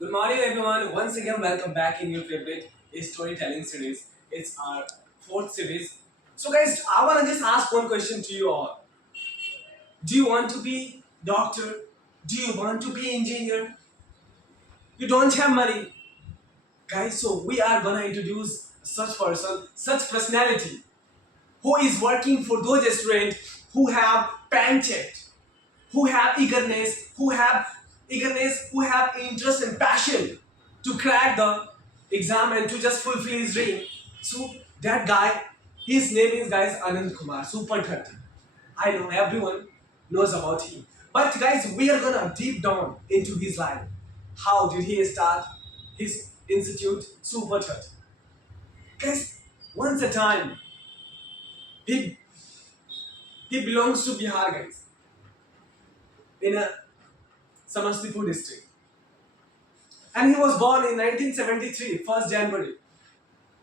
Good morning, everyone. Once again, welcome back in your favorite storytelling series. It's our fourth series. So, guys, I want to just ask one question to you all. Do you want to be doctor? Do you want to be engineer? You don't have money, guys. So we are gonna introduce such person, such personality who is working for those students who have panchet, who have eagerness, who have interest and passion to crack the exam and to just fulfill his dream. So that guy, his name is guys Anand Kumar, Super 30. I know everyone knows about him. But guys, we are gonna deep down into his life. How did he start his institute Super 30? Guys, once a time, he he belongs to Bihar, guys, in a Samastipur district. And he was born in 1973, 1st January.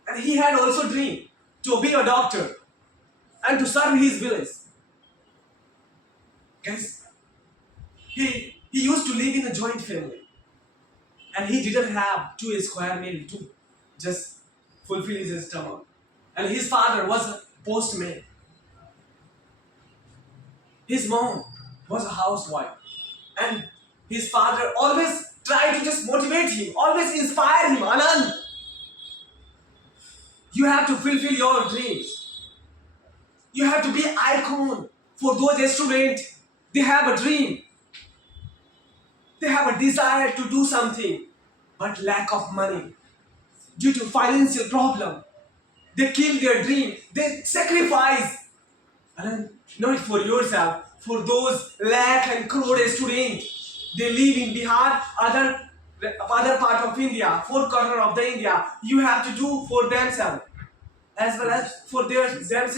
And he had also dream to be a doctor and to serve his village. Guys, he used to live in a joint family. And he didn't have 2 square meal to just fulfill his stomach. And his father was a postman. His mom was a housewife. And his father always tried to just motivate him, always inspire him. Anand, you have to fulfill your dreams. You have to be an icon for those students. They have a dream. They have a desire to do something, but lack of money. Due to financial problem, they kill their dream. They sacrifice. And not for yourself, for those lakh and crore students. They live in Bihar, other part of India, four corner of the India. You have to do for themselves as well as for themselves.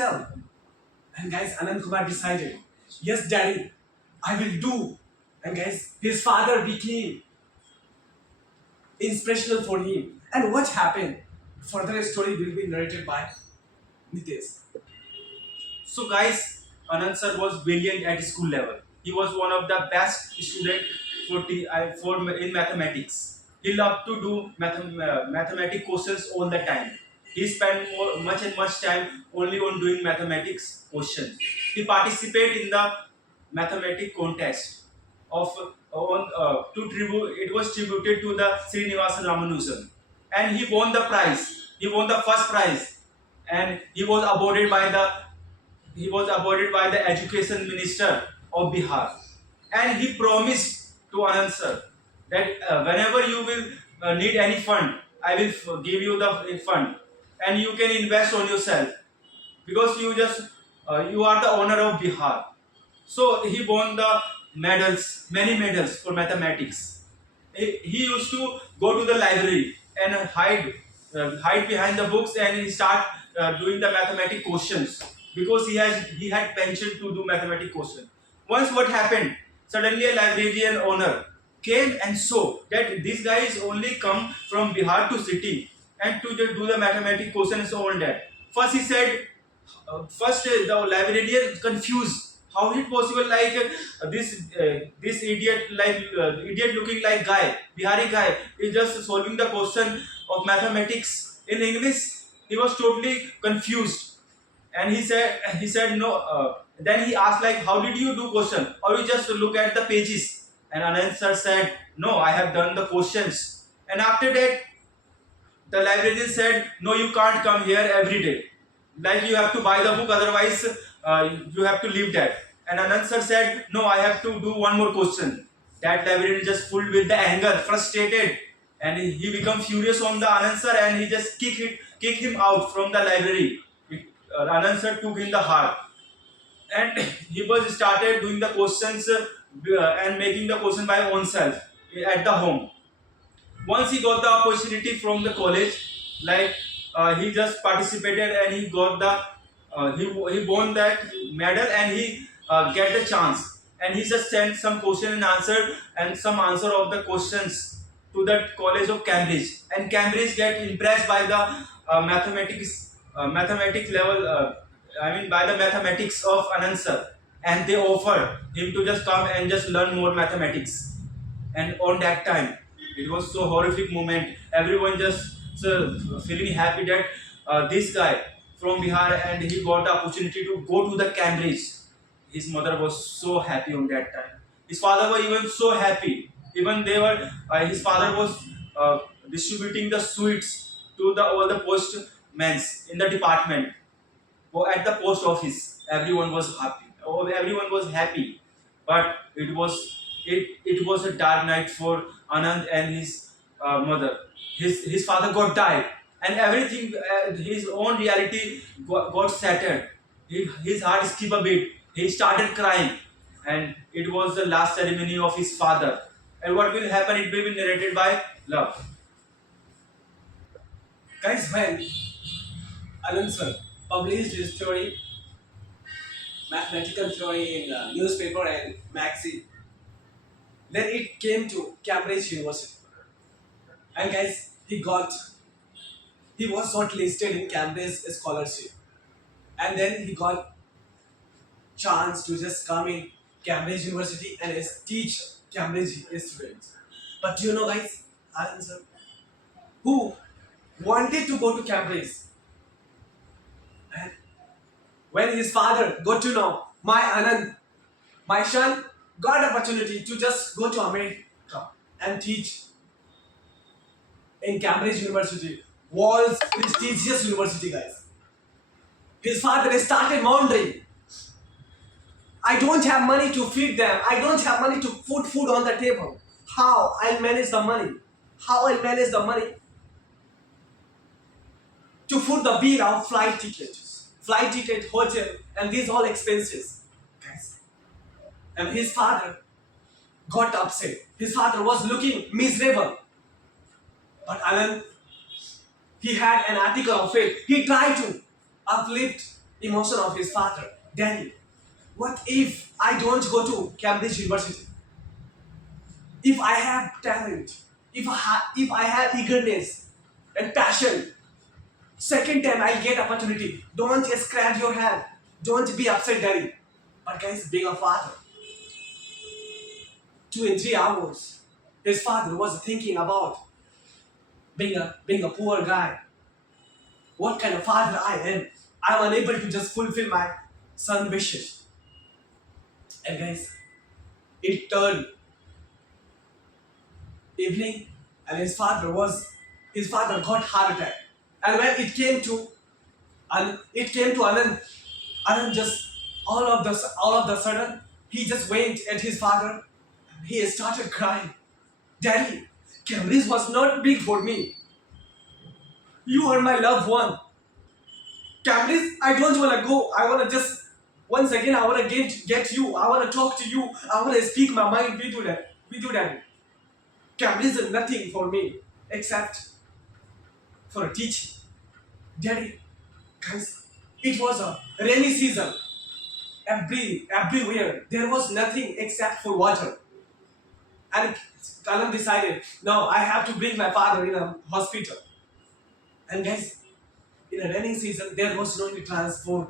And guys, Anand Kumar decided, yes, daddy, I will do. And guys, his father became inspirational for him. And what happened? Further story will be narrated by Nitesh. So guys, Anand sir was brilliant at school level. He was one of the best student for in mathematics. He loved to do mathematic questions all the time. He spent much time only on doing mathematics questions. He participated in the mathematics contest of it was tributed to the Srinivasan Ramanujan, and he won the prize. He won the first prize, and he was awarded by the education minister of Bihar, and he promised to Anand sir that whenever you will need any fund, I will give you the fund, and you can invest on yourself because you are the owner of Bihar. So he won the medals, many medals for mathematics. He used to go to the library and hide behind the books, and he start doing the mathematic questions because he had penchant to do mathematic questions. Once what happened? Suddenly a librarian owner came and saw that this guy is only come from Bihar to city and to just do the mathematic questions and all that. First he said, the librarian confused. How is it possible? Like this idiot looking like guy, Bihari guy, is just solving the question of mathematics in English. He was totally confused, and he said no. Then he asked like, how did you do question, or you just look at the pages? And Anand sir said, no, I have done the questions. And after that, the librarian said, no, you can't come here every day. Like you have to buy the book, otherwise you have to leave that. And Anand sir said, no, I have to do one more question. That librarian just full with the anger, frustrated, and he become furious on the Anand sir, and he just kicked him out from the library. Anand sir took in the heart, and he was started doing the questions and making the question by oneself at the home. Once he got the opportunity from the college, like he just participated and he got the he won that medal, and he get the chance, and he just sent some question and answer and some answer of the questions to the college of Cambridge, and Cambridge get impressed by the mathematics level, I mean by the mathematics of Anand sir, and they offer him to just come and just learn more mathematics. And on that time, It was so horrific moment. Everyone just feeling happy that this guy from Bihar and he got the opportunity to go to the Cambridge. His mother was so happy on that time. His father was even so happy. Even they were his father was uh, distributing the sweets to the all the postmen in the department. At the post office, everyone was happy. Oh, everyone was happy, but it was a dark night for Anand and his mother. His father got died, and everything his own reality got shattered. His heart skipped a beat. He started crying, and it was the last ceremony of his father. And what will happen? It will be narrated by love. Guys, when Anand sir published his theory, mathematical theory in newspaper and magazine, then it came to Cambridge University. And guys, he was shortlisted in Cambridge scholarship. And then he got chance to just come in Cambridge University and teach Cambridge students. But do you know guys, Anand sir, who wanted to go to Cambridge, and when his father got to know, my Anand, my son got opportunity to just go to America and teach in Cambridge University, world's prestigious university, guys. His father started wondering, I don't have money to feed them. I don't have money to put food on the table. How I'll manage the money? How I'll manage the money to put the bill of flight ticket, hotel, and these all expenses, guys. And his father got upset. His father was looking miserable. But Anand, he had an article of faith. He tried to uplift emotion of his father. Daddy, what if I don't go to Cambridge University? If I have talent, if I have eagerness and passion, second time I'll get opportunity. Don't scratch your hand. Don't be upset, daddy. But guys, being a father, 2 and 3 hours, his father was thinking about being a poor guy. What kind of father I am? I'm unable to just fulfill my son's wishes. And guys, it turned evening, and his father got heart attack. And when it came to Anand, Anand just all of the sudden he just went at his father. He started crying. Daddy, Cambridge was not big for me. You are my loved one. Cambridge, I don't want to go. I want to just once again. I want to get you. I want to talk to you. I want to speak my mind with you, Daddy. With you, Daddy. Cambridge is nothing for me except for a teaching. Daddy, guys, it was a rainy season. Everywhere there was nothing except for water. And Kalam decided, no, I have to bring my father in a hospital. And guys, in a rainy season, there was no any transport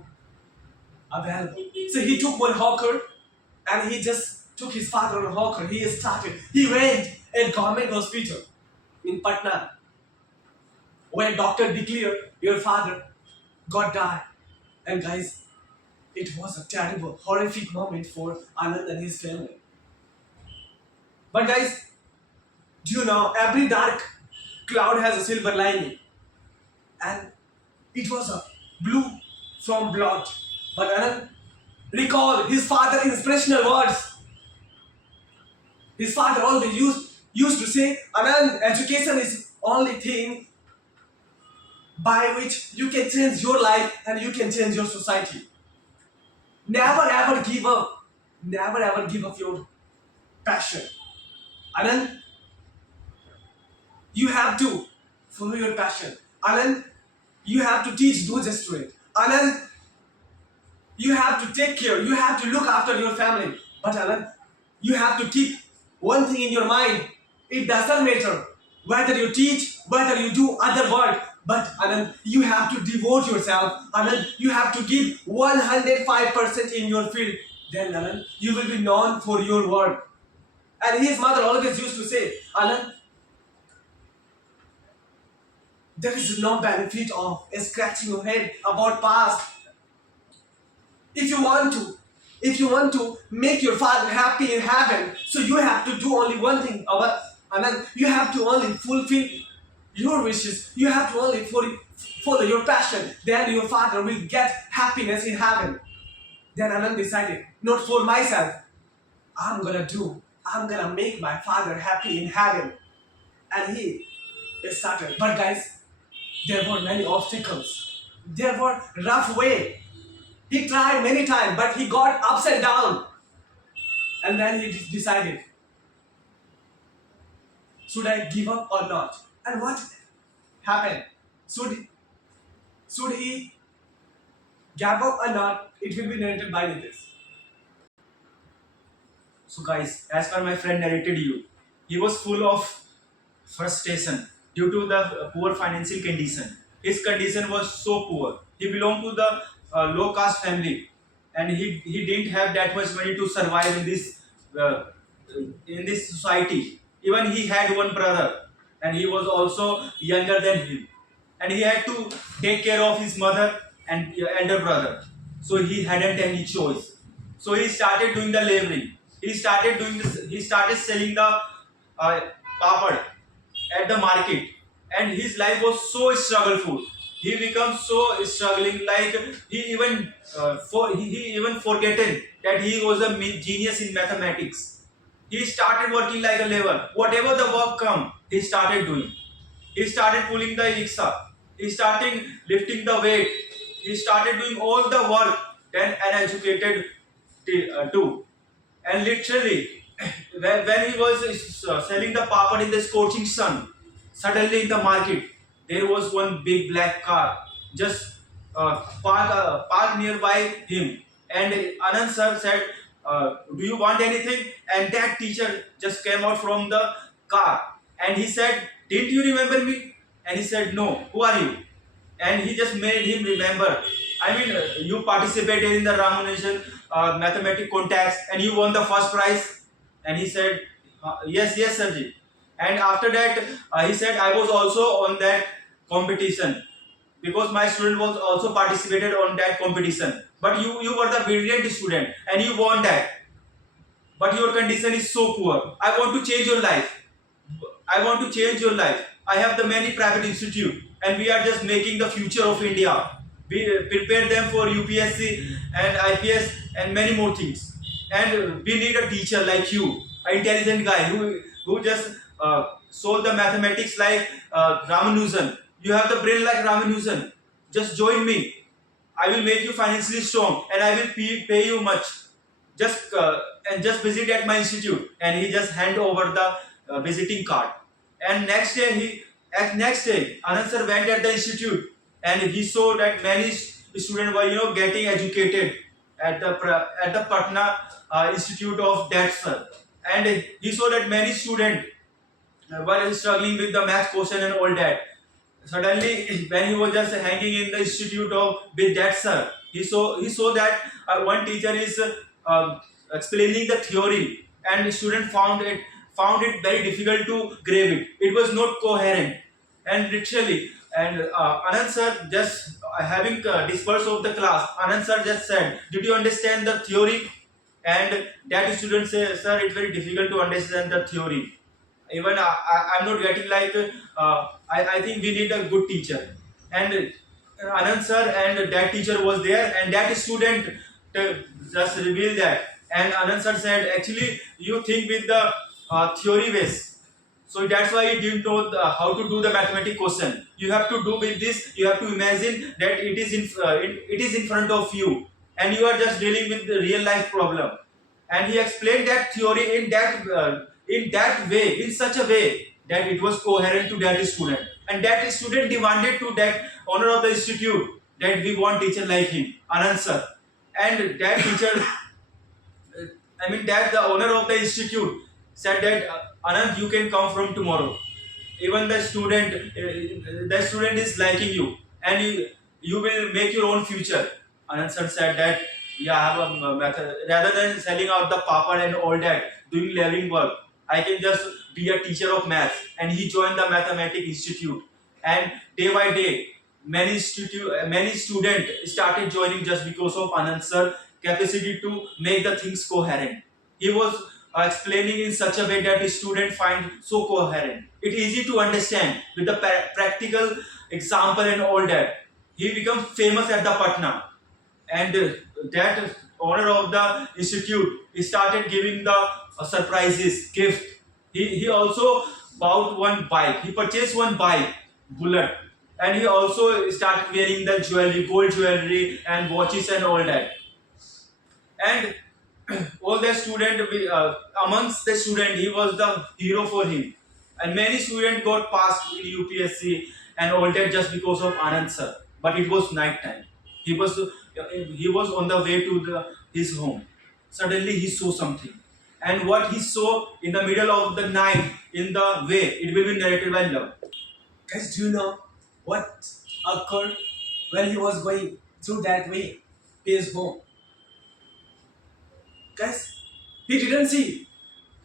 available. So he took one hawker and he just took his father on a hawker. He went a government hospital in Patna, where doctor declared your father got died. And guys, it was a terrible, horrific moment for Anand and his family. But guys, do you know every dark cloud has a silver lining? And it was a blue from blood. But Anand recall his father's inspirational words. His father always used to say, Anand, education is only thing by which you can change your life and you can change your society. Never ever give up. Never ever give up your passion. Anand, you have to follow your passion. Anand, you have to teach those students. Anand, you have to take care. You have to look after your family. But Anand, you have to keep one thing in your mind. It doesn't matter whether you teach, whether you do other work. But Anand, you have to devote yourself. Anand, you have to give 105% in your field. Then Anand, you will be known for your work. And his mother always used to say, Anand, There is no benefit of scratching your head about past. If you want to, if you want to make your father happy in heaven, so you have to do only one thing, our Anand. You have to only fulfill your wishes. You have to only follow your passion. Then your father will get happiness in heaven. Then Anand decided, not for myself. I'm gonna make my father happy in heaven. And he started. But guys, there were many obstacles. There were rough way. He tried many times, but he got ups and down. And then he decided, should I give up or not? And what happened? Should he give up or not? It will be narrated by Nitish. So guys, as per my friend narrated you, he was full of frustration due to the poor financial condition. His condition was so poor. He belonged to the low caste family, and he didn't have that much money to survive uh, in this society. Even he had one brother, and he was also younger than him, and he had to take care of his mother and elder brother. So he hadn't any choice. So he started doing the laboring. He started doing this. He started selling the uh, papad at the market, and his life was so struggleful. He became so struggling, like he even forgotten that he was a genius in mathematics. He started working like a labor. Whatever the work come, he started doing. He started pulling the rickshaw. He started lifting the weight. He started doing all the work than an educated do. And literally, when he was selling the papad in the scorching sun, suddenly in the market there was one big black car just parked nearby him. And Anand sir said, "Do you want anything?" And that teacher just came out from the car, and he said, "Didn't you remember me?" And he said, "No. Who are you?" And he just made him remember. I mean, you participated in the Ramanujan mathematics contest and you won the first prize. And he said, yes, yes, Sarji. And after that, he said, I was also on that competition because my student was also participated on that competition. But you were the brilliant student and you won that. But your condition is so poor. I want to change your life. I want to change your life. I have the many private institute and we are just making the future of India. We prepare them for UPSC and IPS and many more things. And we need a teacher like you, an intelligent guy who just solve the mathematics like Ramanujan. You have the brain like Ramanujan. Just join me. I will make you financially strong and I will pay you much. Just visit at my institute. And he just hand over the visiting card. And next day Anand sir went at the institute and he saw that many students were getting educated at the Patna Institute of that sir. And he saw that many students were struggling with the math question and all that. Suddenly, when he was just hanging in the institute of with that sir, he saw that one teacher is explaining the theory, and the student found it very difficult to grab it. It was not coherent, and literally, and Anand sir just having dispersed of the class. Anand sir just said, "Did you understand the theory?" And that student say, "Sir, it's very difficult to understand the theory. Even I'm not getting like I think we need a good teacher." And Anand sir and that teacher was there, and that student uh, just revealed that. And Anand sir said, actually, you think with the theory base. So that's why you didn't know how to do the mathematics question. You have to do with this. You have to imagine that it is in front of you, and you are just dealing with the real life problem. And he explained that theory in that way, in such a way that it was coherent to that student. And that student demanded to that owner of the institute that we want teacher like him, Anand sir. And that teacher, that the owner of the institute said that Anand, you can come from tomorrow. Even the student is liking you, and you will make your own future. Anand sir said that, yeah, I have a method. Rather than selling out the papad and all that, doing learning work, I can just be a teacher of maths. And he joined the mathematics institute, And day by day, many students started joining just because of Anand sir capacity to make the things coherent. He was explaining in such a way that the student find so coherent. It easy to understand with the practical example and all that. He become famous at the Patna, and that owner of the institute he started giving the surprises gift. He also bought one bike. He purchased one bike, bullet, and he also started wearing the jewelry, gold jewelry and watches and all that. And all the student amongst the student he was the hero for him, and many students got passed in UPSC and all that just because of Anand sir. But it was night time. He was on the way to his home. Suddenly he saw something, and what he saw in the middle of the night in the way, it will be narrated by love. Guys, do you know what occurred when he was going through that way? His home. Guys, he didn't see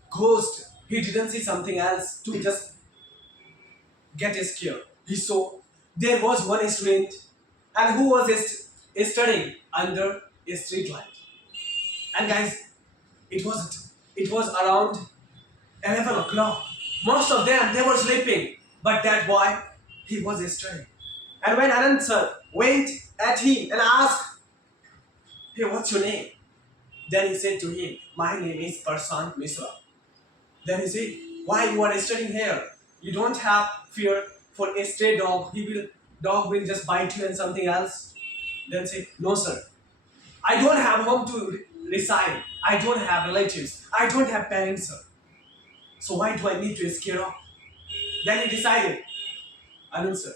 ghost. He didn't see something else to just get scared. He saw there was one student and who was studying under a street light. And guys, it was around 11 o'clock. Most of them they were sleeping, but that boy he was studying. And when Anand sir went at him and asked, "Hey, what's your name?" Then he said to him, "My name is Prashant Misra." Then he said, "Why you are studying here? You don't have fear for a stray dog. Dog will just bite you and something else." Then say, "No sir, I don't have home to reside. I don't have relatives. I don't have parents, sir. So why do I need to scare off?" Then he decided, "Anand sir."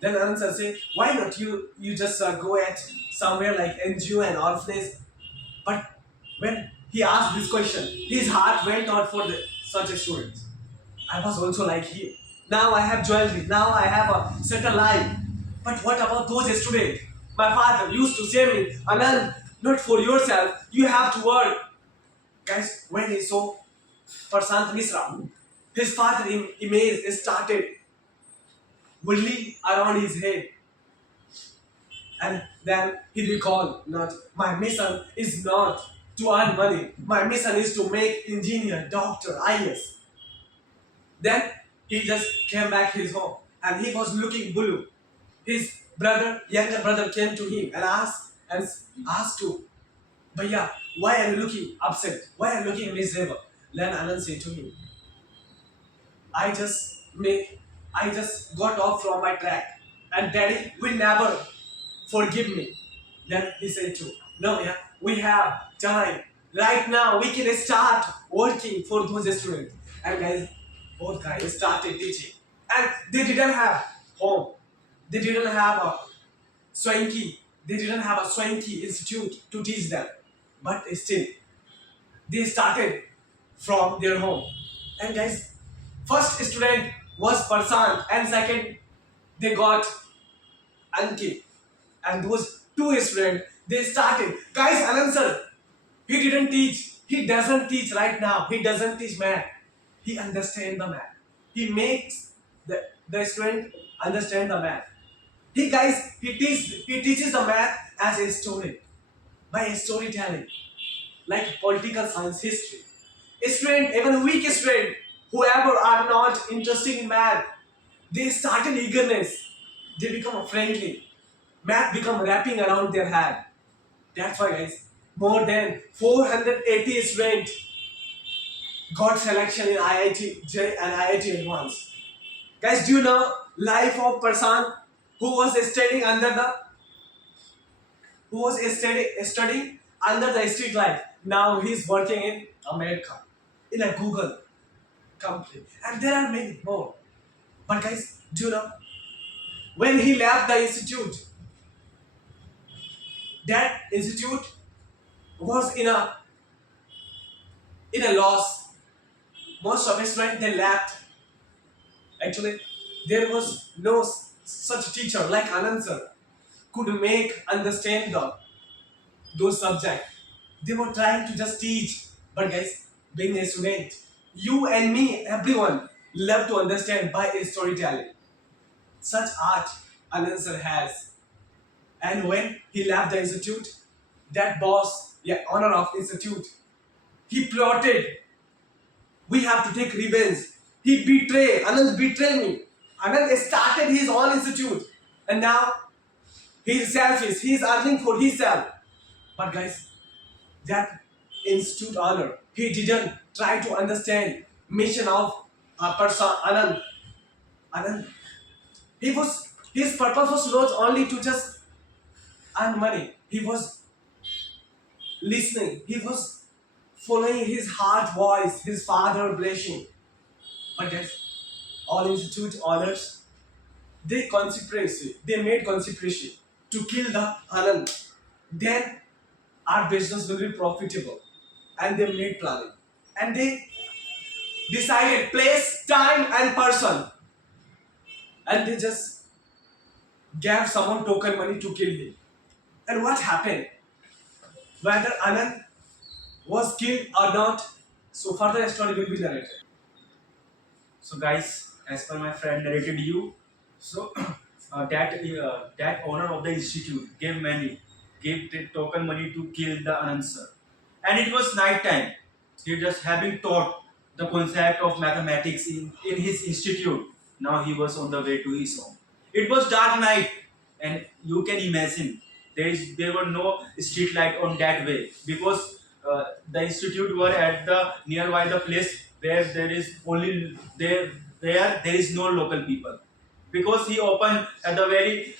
Then Anand sir said, "Why not you just go at somewhere like NGO and orphanage?" But when he asked this question, his heart went out for such a student. I was also like him. Now I have jewelry. Now I have a settled life. But what about those students? My father used to say me, "Anand, not for yourself. You have to work." Guys, when he saw Prashant Misra, his father image started whirling around his head. And then he recalled, "Not my mission is not to earn money. My mission is to make engineer, doctor, IS." Then he just came back his home and he was looking blue. His younger brother came to him and asked to, "Bhaiya, why are you looking upset? Why are you looking miserable?" Then Anand said to him, I just make I just got off from my track and daddy will never forgive me." Then he said to, "No, yeah, we have time. Right now we can start working for those students." And guys, both guys started teaching. And they didn't have home. They didn't have a swanky institute to teach them. But still, they started from their home. And guys, first student was Prashant and second they got Ankit. And those two students, they started. Guys, Anand sir, he didn't teach. He doesn't teach right now. He doesn't teach math. He understands the math. He makes the student understand the math. He teaches the math as a story, by storytelling, like political science, history. A student, even a weak student, whoever are not interested in math, they start an eagerness. They become friendly. Math become wrapping around their head. That's why, guys, more than 480 students got selection in IIT J and IIT Advanced. Guys, do you know life of Prashant who was studying under the studying under the street light? Now he's working in America in a Google company, and there are many more. But guys, do you know when he left the institute, that institute was in a loss. Most of his students they left. Actually, there was no such teacher like Anand sir could make understand those subjects. They were trying to just teach. But guys, being a student, you and me, everyone love to understand by a storytelling. Such art Anand sir has. And when he left the institute, that boss, yeah, owner of institute, he plotted, we have to take revenge. He betrayed, Anand betrayed me. Anand started his own institute. And now he's selfish, he's earning for himself. But guys, that institute owner, he didn't try to understand mission of a person, Anand. Anand, his purpose was not only to just earn money. He was listening. He was following his heart voice, his father blessing. But guys, all institute owners, they made conspiracy to kill the Anand. Then our business will be profitable. And they made planning. And they decided place, time, and person. And they just gave someone token money to kill him. And what happened? Whether Anand was killed or not, so further story will be narrated. So guys, as per my friend narrated you, so that owner of the institute gave the token money to kill the Anand sir, and it was night time. He just having taught the concept of mathematics in his institute. Now he was on the way to his home. It was dark night, and you can imagine there were no street light on that way because the institute were at the nearby the place where there is only there is no local people because he opened at the very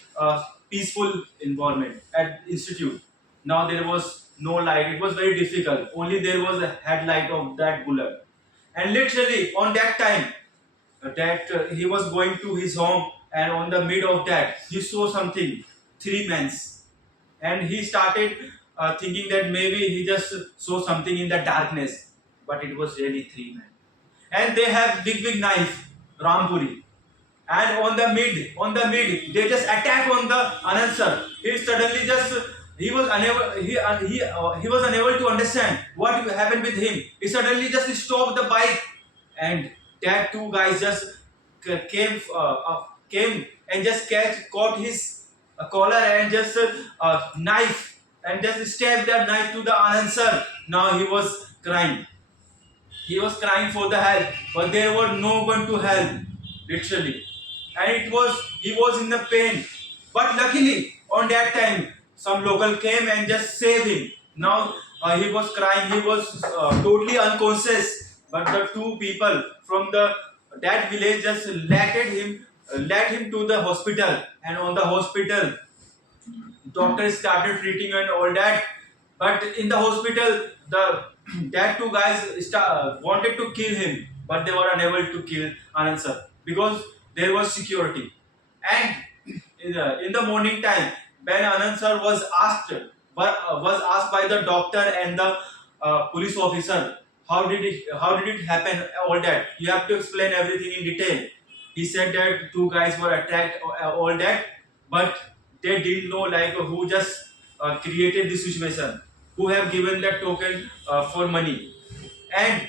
peaceful environment at institute. Now there was no light. It was very difficult. Only there was a headlight of that bullet. And literally on that time, that he was going to his home, and on the mid of that, he saw something, three men, and he started thinking that maybe he just saw something in the darkness, but it was really three men, and they have big knife, Rampuri, and they just attack on the Anand sir. He suddenly just he was unable he was unable to understand what happened with him. He suddenly just stopped the bike, and that two guys just came and just caught his collar and just knife and just stabbed that knife to the Anand sir. Now he was crying for the help, but there was no one to help, literally. And he was in the pain. But luckily, on that time, some local came and just saved him. Now he was crying, he was totally unconscious. But the two people from that village just led him to the hospital. And on the hospital, doctors started treating and all that. But in the hospital, the that two guys wanted to kill him, but they were unable to kill Anand sir because there was security. And in the morning time, when Anand sir was asked by the doctor and the police officer, how did it happen? All that you have to explain everything in detail. He said that two guys were attacked, all that, but they didn't know like who just created this situation, who have given that token for money, and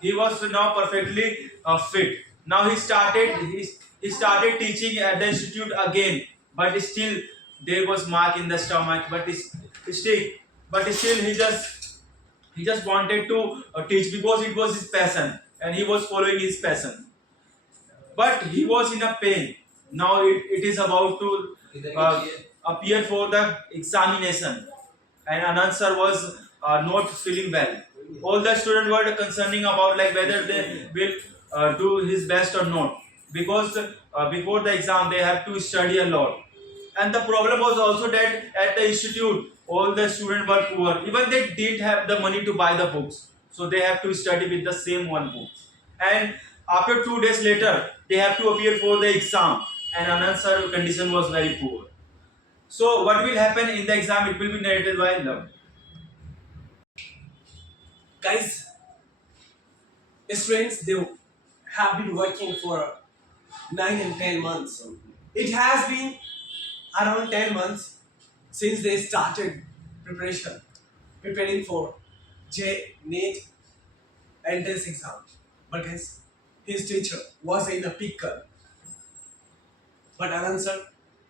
he was now perfectly fit. Now he started teaching at the institute again, but still there was mark in the stomach. Still, but still he just wanted to teach because it was his passion, and he was following his passion. But he was in a pain. Now it is about to uh, appear for the examination, and Anand sir was not feeling well. All the students were concerning about like whether they will do his best or not, because before the exam they have to study a lot. And the problem was also that at the institute all the students were poor, even they didn't have the money to buy the books, so they have to study with the same one book. And after 2 days later they have to appear for the exam, and Anand sir condition was very poor. So what will happen in the exam, it will be narrated by Love. Guys, students, they have been working for 9 and 10 months. It has been around 10 months since they started preparing for J NEET entrance exam. But guys, his teacher was in a pickle. But Anand sir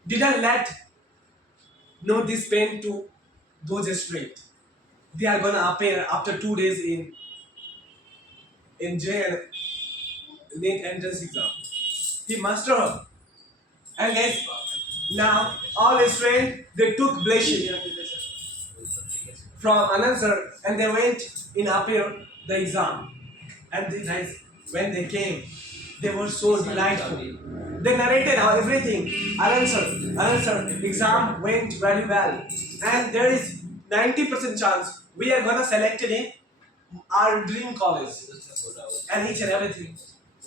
didn't let know this pain to those straight. They are gonna appear after 2 days in jail NEET entrance exam. He mastered her. And guys, now all students they took blessing from Anand sir and they went in appear the exam. And they guys, when they came, they were so delightful. They narrated how everything. Anand sir, exam went very well. And there is 90% chance we are gonna select it in our dream college. And each and everything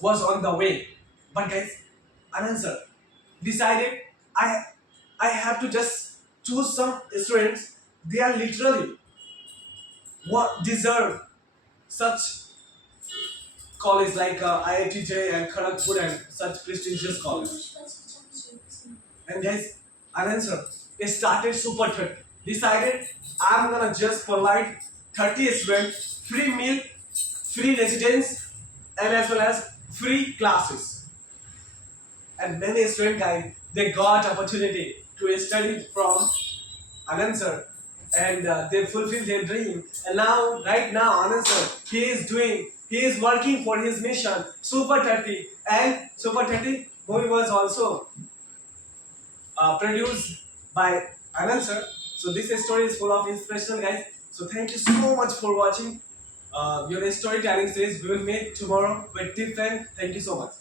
was on the way. But guys, Anand sir decided I I have to just choose some students. They are literally what deserve such college like IITJ and Kharagpur and such prestigious college. And guys, Anand sir started super 30. Decided I'm gonna just provide 30 students free meal, free residence, and as well as free classes. And many student guys they got opportunity to study from Anand sir and they fulfill their dream. And now, right now, Anand sir, he is working for his mission, Super 30. And Super 30 movie was also produced by Anand sir. So this story is full of inspiration, guys. So thank you so much for watching your storytelling series. We will meet tomorrow with different. Thank you so much.